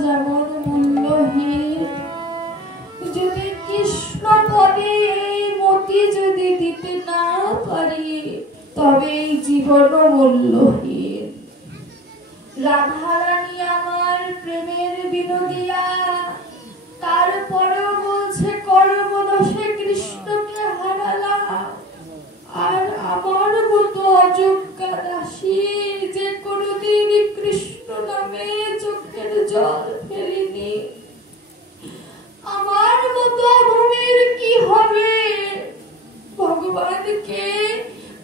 যেমন মূল্যহীন, যদি কৃষ্ণ পদে এই মতি যদি দিতে না পারি তবে এই জীবন মূল্যহীন। রাধারানী আমার প্রেমের বিনোদিয়া, তারপরেও বলছে কর্মদোষে কৃষ্ণকে হারালাম। আর আমার মতো অযোগ্যা দাসী যে কোনদিন কৃষ্ণ নামে চোখের জল ফেলিনি, আমার মতো অধমের কি হবে? ভগবানকে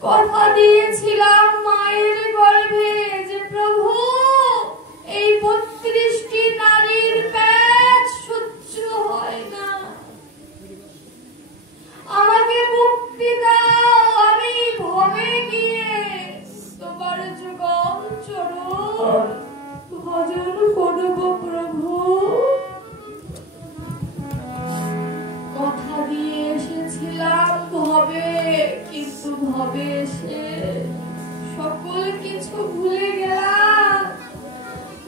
কথা দিয়েছিলাম মায়ের গর্ভে যে প্রভু এই ৩২টি নারীর প্যাচ সহ্য হয় না, আমাকে মুক্তি দাও, আমি ভবে গিয়ে তোমার যুগল চরণ ভজন করব প্রভু। কথা দিয়ে এসেছিলাম ভবে, কিন্তু ভবে এসে সকল কিছু ভুলে গেলাম।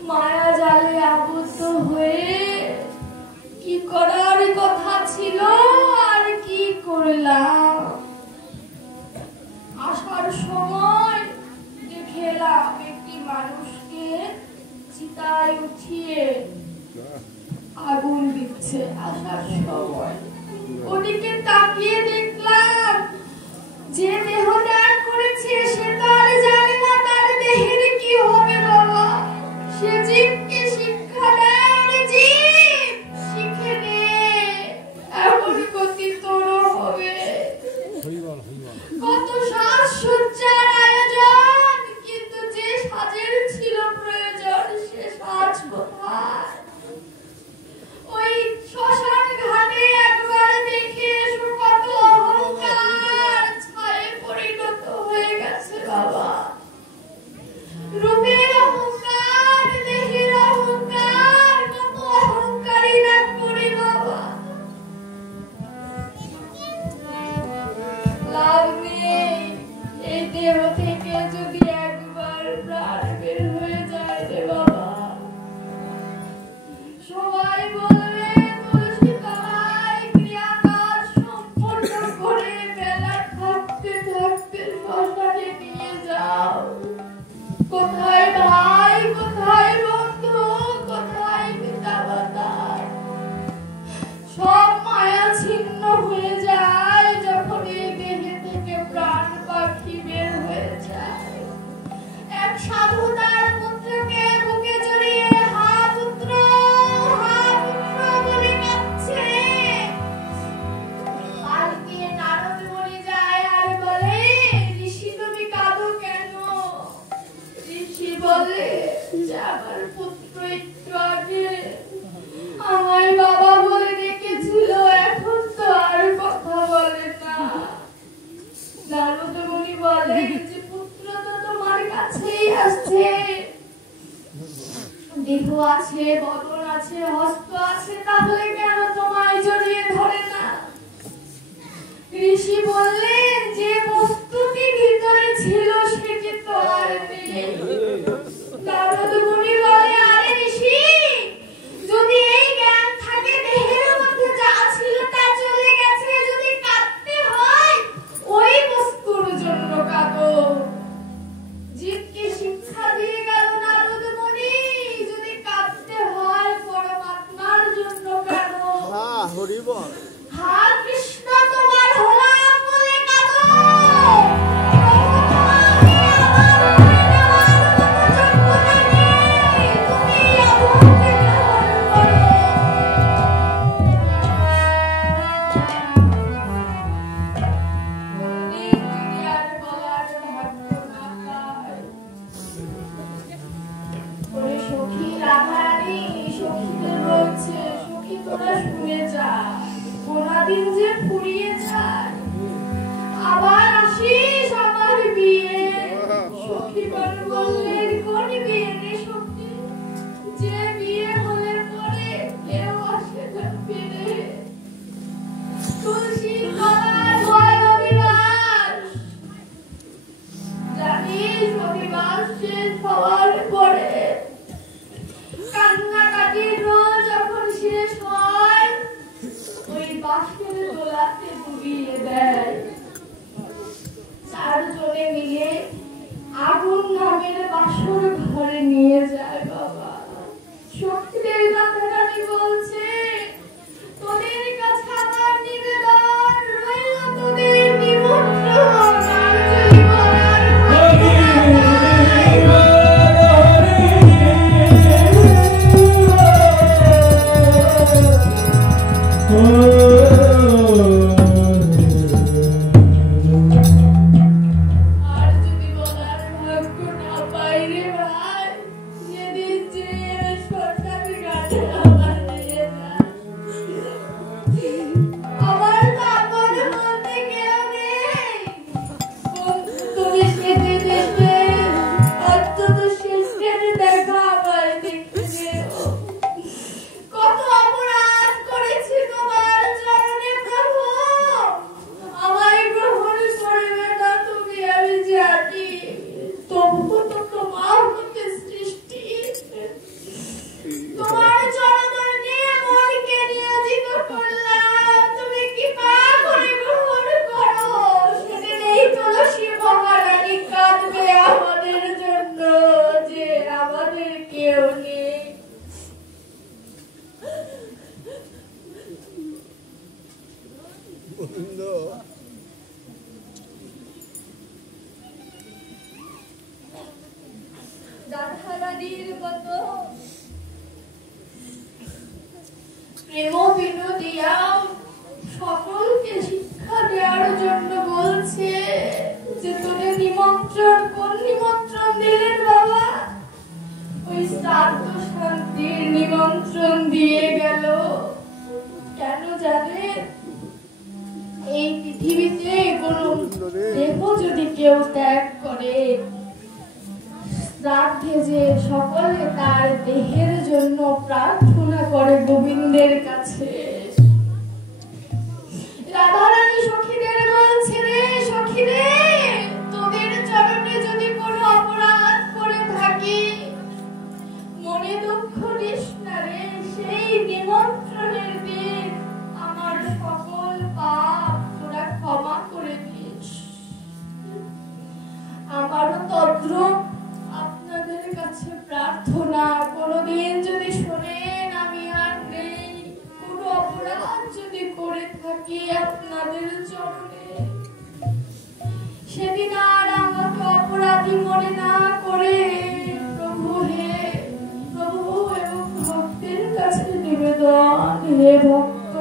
মায়া জালে আবদ্ধ হয়ে কি করার কথা ছিল আর কি করলাম। আসার সময় দেখলাম একটি মানুষকে চিতায় উঠিয়ে আগুন দিচ্ছে। আসার সময় ওদিকে তাকিয়ে দেখলাম যে দেহ ত্যাগ করেছে সে তো আর জানে না তার দেহের কি হবে। বাবা, সে জীবকে শিক্ষা দেয়, জীব শিখে নে, এমন গতি তোর হবে। কত সাজসজ্জার আয়োজন, কিন্তু যে সাজের ছিল প্রয়োজন সে সাজ কোথায়? ওই শ্মশান ঘাটে একবার দেখে এসো, কত অহংকার ছায়ে পরিণত হয়ে গেছে বাবা। রূপের অহংকার, দেহের অহংকার, কত অহংকারী না করি বাবা। লাভ নেই, এই দেহ থেকে যদি একবার প্রাণ বের হয়ে যায় রে বাবা, সবাই বলবে তুলসী তলায় ক্রিয়াকাজ সম্পূর্ণ করে বেলা থাকতে থাকতে শ্মশানে নিয়ে যাও। কোথায় ভাই, কোথায় বন্ধু, কোথায় পিতা মাতা? সব মায়া ছিন্ন হয়ে যায় যখন এই দেহে থেকে প্রাণ পাখি বের হয়ে যায়। এক সাধু তার পুত্রকে বুকে জড়িয়ে হা পুত্র বলে কাঁদছে। কালকে নারদ মুনি যায় আর বলে, ঋষি তুমি কাঁদো কেন? ঋষি বলে যে আমার পুত্র একটু আগে আমায় বাবা বলে ডেকেছিল, এখন তো আর কথা বলে না। নারদ মুনি বলে যে পুত্র তো তোমার কাছেই আসছে, দেহ আছে, বদন আছে, হস্ত আছে, তাহলে কেন তোমায় জড়িয়ে ধরে না? ঋষি বললেন যে বস্তুটি ভিতরে ছিল সেটি তো আর নেই। নারদ মুনি বলে, আরে ঋষি, যদি এই জ্ঞান থাকে দেহের মধ্যে যা ছিল তা চলে গেছে, যদি কাঁদতে হয় ওই বস্তুর জন্য কাঁদো। জীবকে শিক্ষা দিয়ে গেল নারদ মুনি, যদি কাঁদতে হয় পরমাত্মার জন্য কাঁদো। হরি বল। হা কৃষ্ণ তোমার হলাম বলে কাঁদো। সখী রাধারানী সখীদের বলছে, সখী তোরা শুনে যা, কোনদিন যে ফুরিয়ে যায়, আবার আসিস আমার বিয়ে। সখীগণ বললেন, কোন বিয়ে রে সখী? যে বিয়ে হলে পরে কেউ আসে না ফিরে। তুলসী তলায় হয় রবিবার, জানিস রবিবার শেষ হওয়ার পরে কান্নাকাটির নিভিয়ে দেয়। চারজনে মিলে আগুন নামের বাসর ঘরে নিয়ে যায় বাবা। শক্তিদের রাধারানী বলছে, তোদের কাছে আমার নিবেদন রইল, তোদের নিমন্ত্রণ আর যদি বলার রাধারানীর মতো প্রেম বিনোদিয়া সকলকে শিক্ষা দেওয়ার জন্য বলছে যে তোদের নিমন্ত্রণ, কোন নিমন্ত্রণ দিলেন বাবা? ওই শ্রাদ্ধ শান্তির নিমন্ত্রণ দিয়ে গেল। কেন জানেন? এই পৃথিবীতে কোন দেহ যদি কেউ ত্যাগ করে, শ্রাদ্ধে যে সকলে তার দেহের জন্য প্রার্থনা করে গোবিন্দের কাছে। রাধারানী সখীদের বলছে, রে সখীরে, তোদের চরণে যদি কোনো অপরাধ করে থাকি, মনে দুঃখ নিস না রে। সেই নিমন্ত্রণের দিন আমার সকল পাপ তোরা ক্ষমা করে দিস। আমারও তদ্রূপ আপনাদের কাছে প্রার্থনা, কোনদিন যদি শোনেন আমি আর নেই, কোনো অপরাধ যদি করে থাকি আপনাদের চরণে, সেদিন আর আমাকে অপরাধী মনে না করে প্রভু হে প্রভু এবং ভক্তের কাছে নিবেদন, হে ভক্ত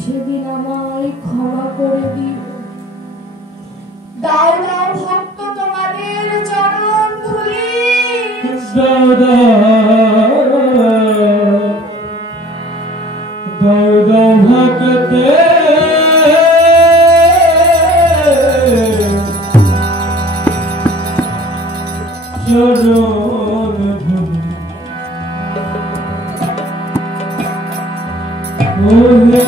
সেদিন আমায় ক্ষমা করে দিও। দাও দাও ভক্ত তোমাদের চরণ ধুলি, দাও দাও ভক্তে চরণ ধুলি। ওহে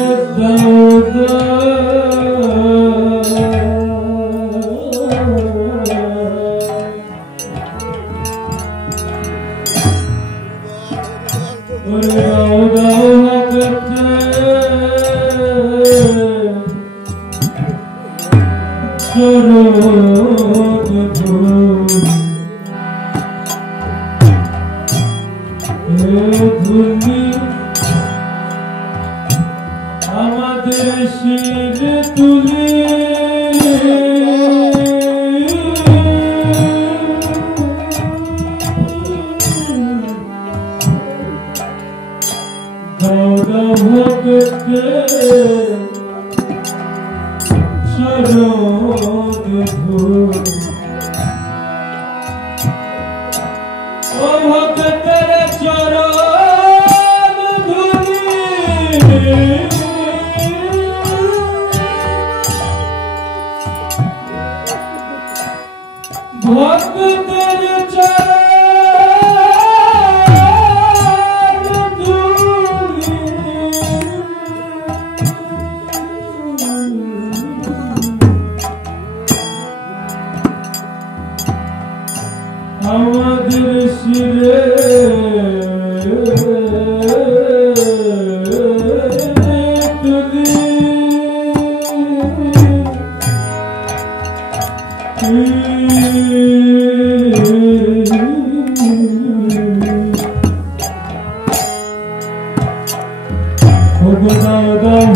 আমাদের শির তুলি ভক্তে চরণ ধুলি। ও ভক্তের চরণ ধুলি, ভক্তের চরণ ধুলি। আমাদের শিরে তুলি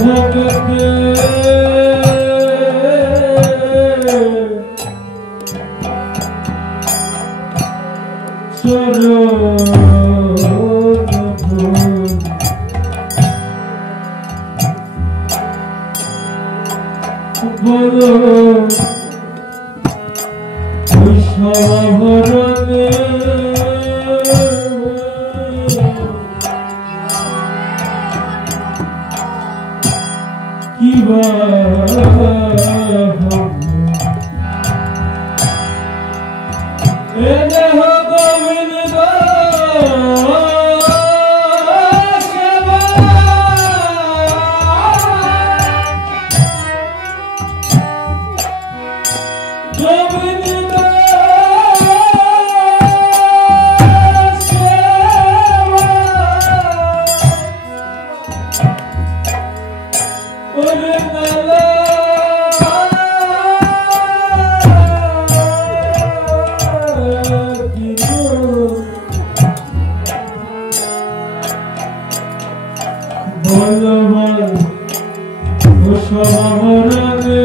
ভগতে বলো সহরণে কিবা এ দেহ গোবিন্দ সেবা গোবিন্দ সেবা ওরে নালা বলো বল ও সহরণে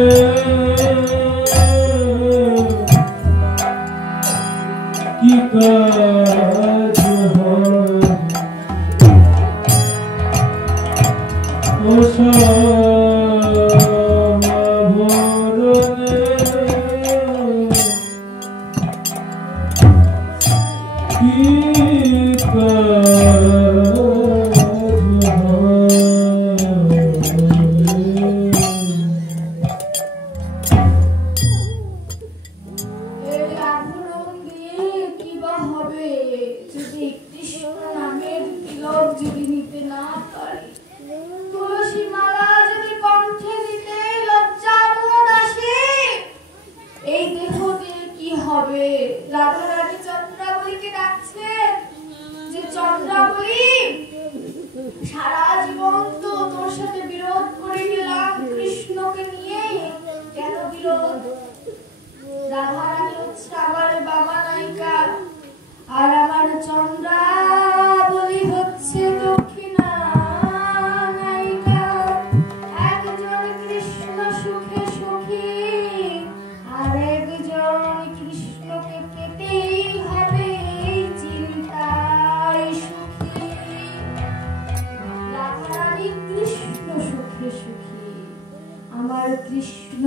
কি কাজ হয় ও সহরণে কি এই আভরণ দিয়ে কি বা হবে যদি কৃষ্ণ নামের তিলক যদি নিতে না পারি, তুলসী মালা যদি কণ্ঠে দিতে লজ্জা বোধ আসে, এই দেহ দিয়ে কি হবে? রাধা রানী চন্দ্রাবলীকে ডাকছেন যে চন্দ্রাবলী, সারা জীবন তো তোর সাথে বিরোধ করে গেলাম কৃষ্ণকে নিয়ে, কেন বিরোধ? রাধা রানী হচ্ছে আমার বাবা নায়িকা, আর আমার চন্দ্রাবলী হচ্ছে দক্ষিণা নায়িকা। একজন কৃষ্ণ সুখে সুখী, আর একজন কৃষ্ণকে পেতেই হবে এই চিন্তায় সুখী। রাধা রানী কৃষ্ণ সুখে সুখী, আমার কৃষ্ণ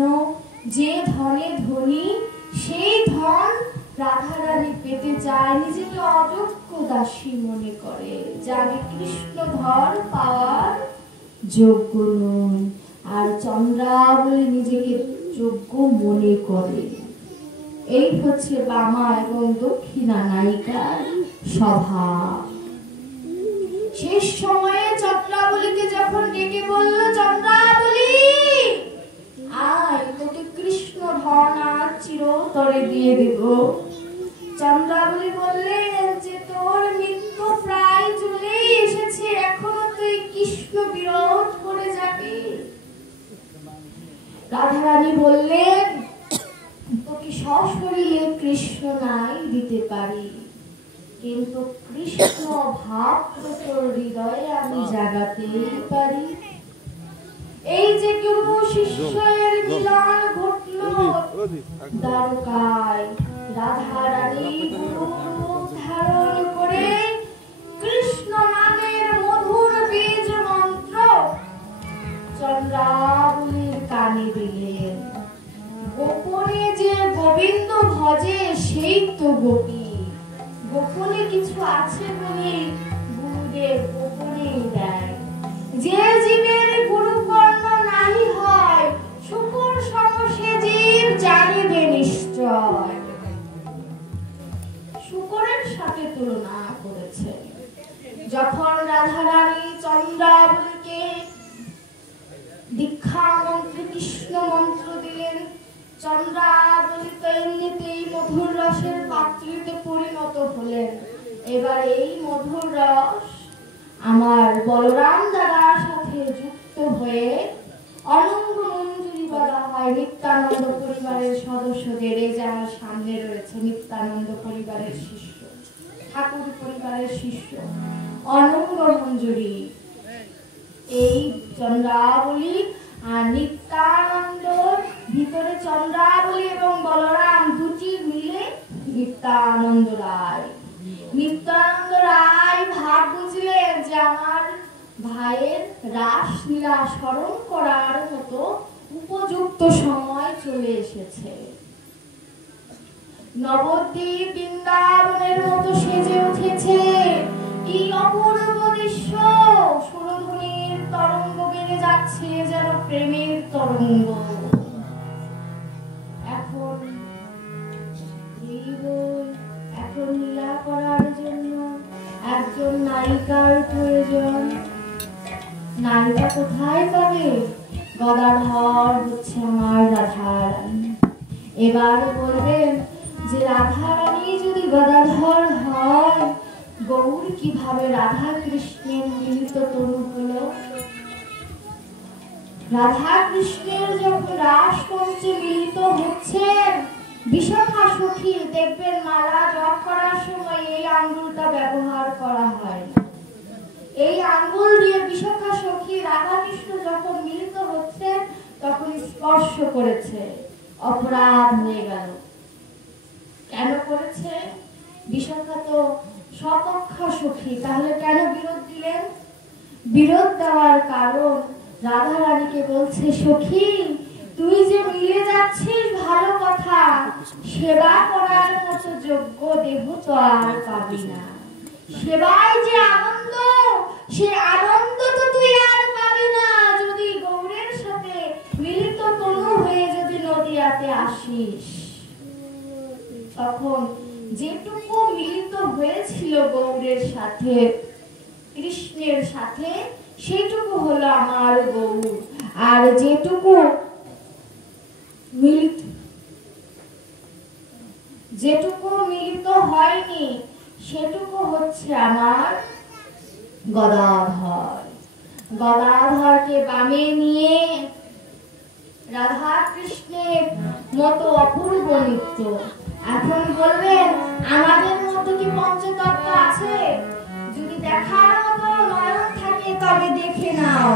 যে ধনে ধনী, সেই ধন রাধা রানী পেতে চায়, নিজেকে অযোগ্য দাসী মনে করে, জানে কৃষ্ণ ধন পাওয়ার যোগ্য নয়, আর চন্দ্রাবলী নিজেকে যোগ্য মনে করে। এই হচ্ছে বামা এবং দক্ষিণা নায়িকার স্বভাব। শেষ সময়ে চন্দ্রাবলীকে যখন ডেকে বলল, চন্দ্রাবলী আয়, তোকে কৃষ্ণ ধন আর চিরতরে দিয়ে দেব। চন্দ্রাবলী বললেন যে তোর মৃত্যু প্রায় চলে এসেছে, এখনো তুই কৃষ্ণ বিরোধ করে যাবি? রাধা রানী বললেন, তোকে সশরীরে কৃষ্ণ নাই দিতে পারি, কিন্তু কৃষ্ণ ভাব তোর হৃদয়ে আমি জাগাতেই পারি। এই যে গুরু শিষ্যের মিলন ঘটল দ্বারকায়, রাধা রানী গুরু রূপ ধারণ করে কৃষ্ণ নামের মধুর বীজ মন্ত্র চন্দ্রাবলীর কানে দিলেন। গোপনে যে গোবিন্দ ভজে সেই তো গোপী, গোপনে কিছু আছে বলে গুরুদেব গোপনেই দেয়। যে জীবের গুরুকর্ণ নাহি হয়, শুকুর সম সে জীব জানিবে নিশ্চয়। শুকরের সাথে তুলনা করেছে। যখন রাধা রানী চন্দ্রাবলীকে দীক্ষা মন্ত্রে কৃষ্ণ মন্ত্র দিলেন, চন্দ্রাবলী তো এমনিতেই মধুর রসের পাত্রীতে পরিণত হলেন। এবার এই মধুর রস আমার বলরাম দাদার সাথে যুক্ত হয়ে অনঙ্গ মঞ্জুরি বলা হয় নিত্যানন্দ পরিবারের সদস্যদের। এই যে আমার সামনে রয়েছে নিত্যানন্দ পরিবারের শিষ্য, ঠাকুর পরিবারের শিষ্য অনঙ্গ মঞ্জুরি। এই চন্দ্রাবলী, আর নিত্যানন্দ ভিতরে চন্দ্রাবলী এবং বলরাম দুটি মিলে নিত্যানন্দ রায়। নিত্যানন্দ রায় ভাব বুঝলেন যে আমার ভাইয়ের রাসলীলা স্মরণ করার মতো উপযুক্ত সময় চলে এসেছে। নবদ্বীপ বৃন্দাবনের মতো সেজে উঠেছে। কি অপূর্ব দৃশ্য! সুরধুনীর তরঙ্গ বেড়ে যাচ্ছে যেন প্রেমের তরঙ্গ। এখন লীলা করার জন্য একজন নায়িকার প্রয়োজন। নায়িকা কোথায় পাবে? গদাধর হচ্ছে আমার রাধারানী। এবার বলবেন যে রাধারানী যদি গদাধর হয়, গৌর কিভাবে রাধা কৃষ্ণের মিলিত তনু হলো? রাধা কৃষ্ণের যখন রাসমঞ্চে মিলিত হচ্ছেন, বিশাখা সখী দেখবেন মালা জপ করার সময় এই আঙ্গুলটা ব্যবহার করা হয় না। এই আঙ্গুল দিয়ে বিশাখা সখী রাধা কৃষ্ণ যখন মিলিত হচ্ছে তখন স্পর্শ করেছে, অপরাধ হয়ে গেল। কেন করেছে? বিশাখা তো সপক্ষা সখী, তাহলে কেন বিরোধ দিলেন? বিরোধ দেওয়ার কারণ রাধা রানীকে বলছে, সখী তুই যে মিলে যাচ্ছিস ভালো কথা, সেবা করার মতো যোগ্য দেহ তো আর পাবি না। সেবায় যে আনন্দ, সে আনন্দ তো তুই আর পাবি না যদি গৌরের সাথে মিলিত তনু হয়ে যদি নদিয়াতে আসিস। তখন যেটুকু মিলিত হয়েছিল গৌরের সাথে, কৃষ্ণের সাথে, সেটুকু হলো আমার গৌর। আর যেটুকু মিলিত হয়নি সেটুকু হচ্ছে আমার গদাধর। গদাধরকে বামে নিয়ে রাধা কৃষ্ণের মতো অপূর্ব নৃত্য। এখন বলবেন আমাদের মতো কি পঞ্চতত্ত্ব আছে? যদি দেখার মতো নয়ন থাকে তবে দেখে নাও।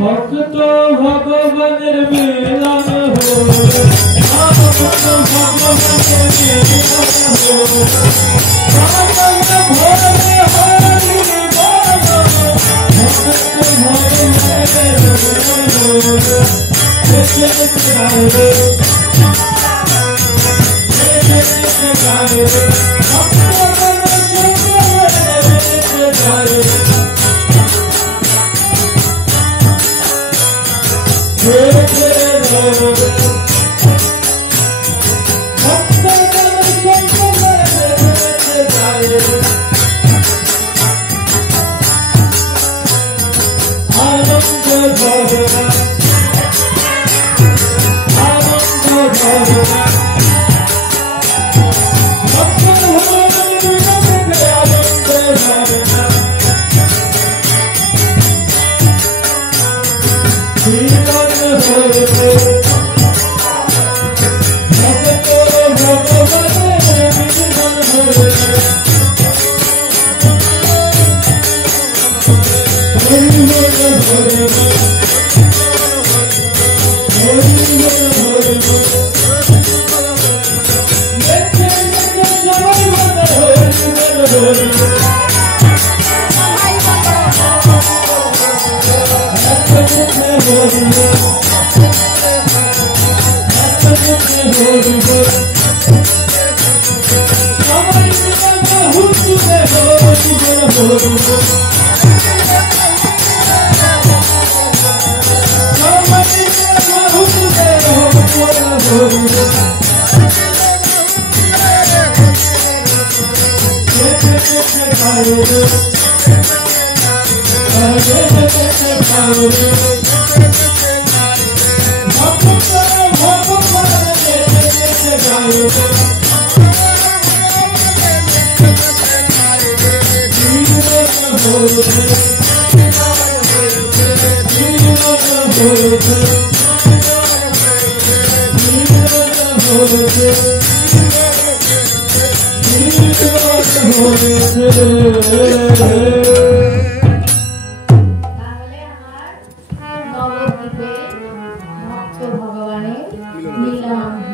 ভক্ত ভগবানের মিলন হলো ভক্ত ভগবানের মিলন হলো ভগবান ভরে হরি বল ভক্ত ভগবানের মিলন হলো তাহলে আমার নবদ্বীপে ভক্ত ভগবানের মিলন